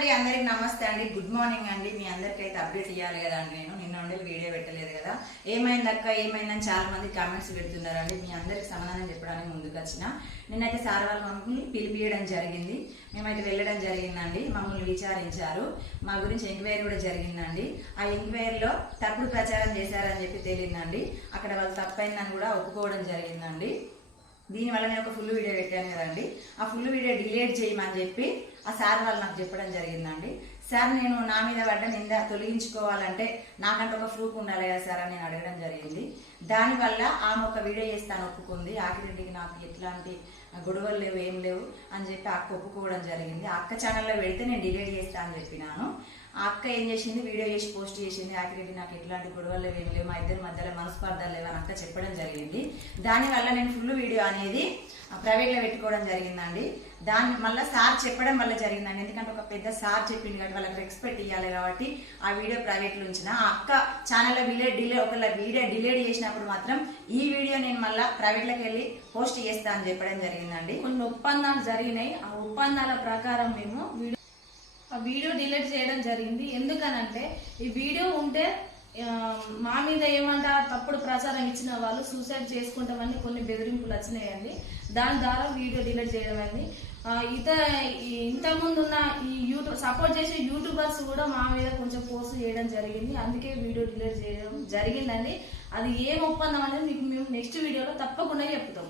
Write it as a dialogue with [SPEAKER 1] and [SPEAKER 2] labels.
[SPEAKER 1] అండి అందరికి నమస్తే అండి. గుడ్ మార్నింగ్ అండి. మీ అందరికి అయితే అప్డేట్ ఇవ్వాలి కదా అండి నేను. నిన్న ఉండే వీడియో పెట్టలేదు కదా. ఏమైంది అక్క ఏమైందని చాలా మంది కామెంట్స్ పెడుతున్నారండి. మీ అందరికి సమాధానం చెప్పడానికి ముందుకు వచ్చిన. నిన్నైతే సార్ వాళ్ళ మమ్మల్ని పిలిపియడం జరిగింది. మేమైతే వెళ్ళడం జరిగిందండి. మమ్మల్ని విచారించారు. మా గురించి ఎంక్వైరీ కూడా జరిగిందండి. ఆ ఎంక్వైరీలో తప్పుడు ప్రచారం చేశారని చెప్పి తెలియదండి అక్కడ వాళ్ళు తప్పైందని కూడా ఒప్పుకోవడం జరిగిందండి. దీనివల్ల నేను ఒక ఫుల్ వీడియో పెట్టాను కదండి. ఆ ఫుల్ వీడియో డిలీట్ చేయమని చెప్పి ఆ సార్ వాళ్ళు నాకు చెప్పడం జరిగిందండి. సార్ నేను నా మీద పడ్డ నింద తొలగించుకోవాలంటే నాకంటే ఒక ప్రూఫ్ ఉండాలి కదా సార్ అని నేను అడగడం జరిగింది. దానివల్ల ఆమె ఒక వీడియో చేస్తాను ఒప్పుకుంది. ఆఖరికి నాకు ఎట్లాంటి గొడవలు లేవు ఏం లేవు అని చెప్పి అక్క ఒప్పుకోవడం జరిగింది. అక్క ఛానల్లో పెడితే నేను డిలీట్ చేస్తా అని చెప్పినాను. ఆ అక్క ఏం చేసింది? వీడియో చేసి పోస్ట్ చేసింది. ఆఖరికి నాకు ఎట్లాంటి గొడవలు లేవు ఏం లేవు మా ఇద్దరి మధ్యలో మనస్పర్ధలు లేవు అని అక్క చెప్పడం జరిగింది. దానివల్ల నేను ఫుల్ వీడియో అనేది ప్రైవేట్లో పెట్టుకోవడం జరిగిందండి. దాని మళ్ళీ సార్ చెప్పడం వల్ల జరిగిందండి. ఎందుకంటే ఒక పెద్ద సార్ చెప్పింది కాబట్టి వాళ్ళకి రెస్పెక్ట్ ఇవ్వాలి కాబట్టి ఆ వీడియో ప్రైవేట్లో ఉంచిన. ఆ అక్క ఛానల్లో వీడియో డిలే ఒకవేళ వీడియో డిలేట్ చేసినప్పుడు మాత్రం ఈ వీడియో నేను మళ్ళీ ప్రైవేట్లోకి వెళ్ళి పోస్ట్ చేస్తా అని చెప్పడం జరిగిందండి.
[SPEAKER 2] కొన్ని ఒప్పందాలు జరిగినాయి. ఆ ఒప్పందాల ప్రకారం మేము వీడియో ఆ వీడియో డిలీట్ చేయడం జరిగింది. ఎందుకనంటే ఈ వీడియో ఉంటే మా మీద ఏమంటా తప్పుడు ప్రచారం ఇచ్చిన వాళ్ళు సూసైడ్ చేసుకుంటామని కొన్ని బెదిరింపులు వచ్చినాయండి. దాని ద్వారా వీడియో డిలీట్ చేయడం అయింది. ఇత ఈ- ఇంతకుముందు ఉన్న ఈ యూట్యూబ్ సపోర్ట్ చేసే యూట్యూబర్స్ కూడా మా మీద కొంచెం పోస్ట్ చేయడం జరిగింది. అందుకే వీడియో డిలీట్ చేయడం జరిగిందండి. అది ఏం ఒప్పందం అనేది మీకు మేము నెక్స్ట్ వీడియోలో తప్పకుండా చెప్తాం.